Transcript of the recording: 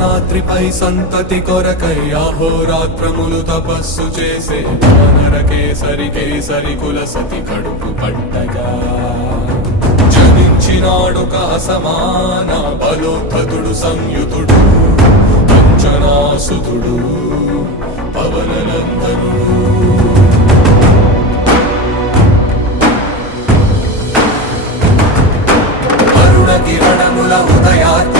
అంజనాద్రిపై సంతతి కొరకై అహోరాత్రములు తపస్సు చేసే వానర కేసరి కుల సతి కడుపు పట్టగా జనించినాడొక అసమాన బలోద్ధతుడు సంయుతుడు అంజనాసుతుడు పవననందనుడు. కిరణముల ఉదయాత్మ